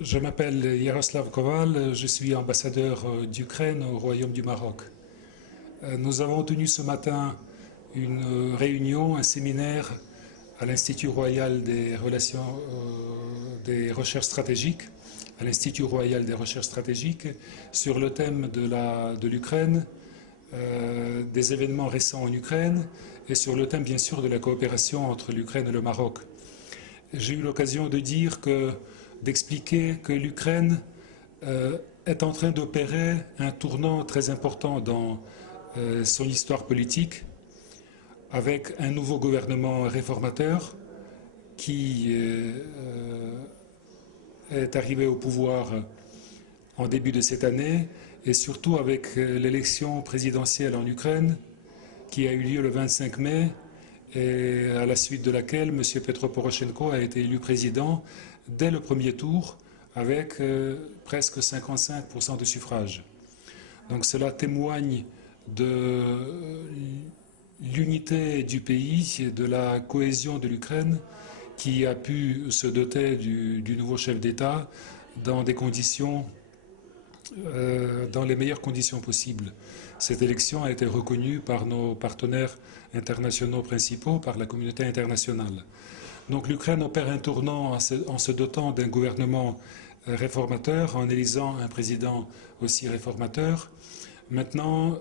Je m'appelle Yaroslav Koval, je suis ambassadeur d'Ukraine au Royaume du Maroc. Nous avons tenu ce matin une réunion, un séminaire à l'Institut royal des relations des recherches stratégiques, à l'Institut royal des recherches stratégiques, sur le thème de l'Ukraine, des événements récents en Ukraine et sur le thème bien sûr de la coopération entre l'Ukraine et le Maroc. J'ai eu l'occasion d'expliquer que l'Ukraine est en train d'opérer un tournant très important dans son histoire politique, avec un nouveau gouvernement réformateur qui est arrivé au pouvoir en début de cette année, et surtout avec l'élection présidentielle en Ukraine qui a eu lieu le 25 mai, et à la suite de laquelle M. Petro Poroshenko a été élu président dès le premier tour avec presque 55% de suffrages. Donc cela témoigne de l'unité du pays, de la cohésion de l'Ukraine qui a pu se doter du nouveau chef d'État dans des conditions, dans les meilleures conditions possibles. Cette élection a été reconnue par nos partenaires internationaux principaux, par la communauté internationale. Donc l'Ukraine opère un tournant en se dotant d'un gouvernement réformateur, en élisant un président aussi réformateur. Maintenant,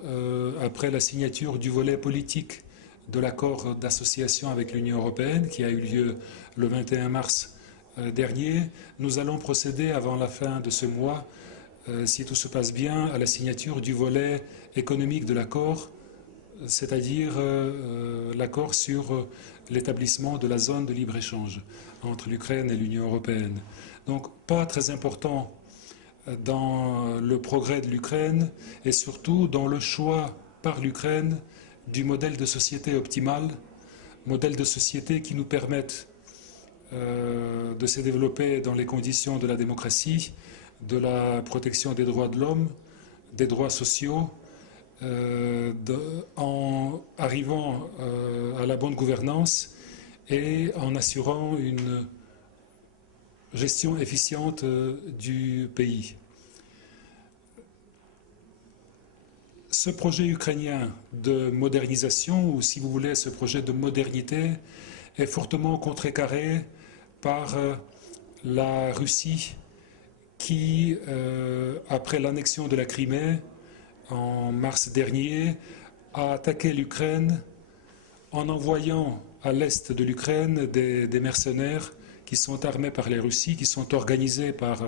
après la signature du volet politique de l'accord d'association avec l'Union européenne, qui a eu lieu le 21 mars dernier, nous allons procéder avant la fin de ce mois, si tout se passe bien, à la signature du volet économique de l'accord, c'est-à-dire l'accord sur l'établissement de la zone de libre-échange entre l'Ukraine et l'Union européenne. Donc pas très important dans le progrès de l'Ukraine et surtout dans le choix par l'Ukraine du modèle de société optimal, modèle de société qui nous permette de se développer dans les conditions de la démocratie, de la protection des droits de l'homme, des droits sociaux, en arrivant à la bonne gouvernance et en assurant une gestion efficiente du pays. Ce projet ukrainien de modernisation, ou si vous voulez, ce projet de modernité, est fortement contrecarré par la Russie qui, après l'annexion de la Crimée, en mars dernier, a attaqué l'Ukraine en envoyant à l'est de l'Ukraine des mercenaires qui sont armés par les Russies, qui sont organisés par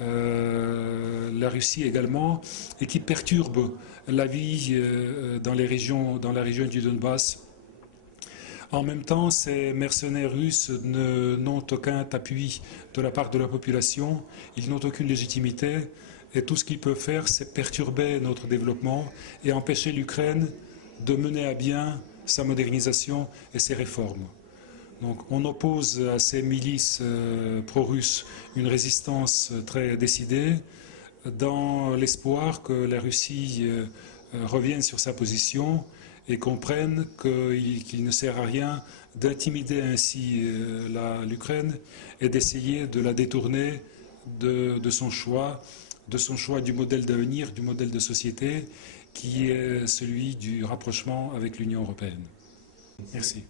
la Russie également, et qui perturbent la vie dans la région du Donbass. En même temps, ces mercenaires russes n'ont aucun appui de la part de la population, ils n'ont aucune légitimité, et tout ce qu'ils peuvent faire, c'est perturber notre développement et empêcher l'Ukraine de mener à bien sa modernisation et ses réformes. Donc on oppose à ces milices pro-russes une résistance très décidée, dans l'espoir que la Russie revienne sur sa position et comprenne qu'il ne sert à rien d'intimider ainsi l'Ukraine et d'essayer de la détourner de son choix du modèle d'avenir, du modèle de société qui est celui du rapprochement avec l'Union européenne. Merci.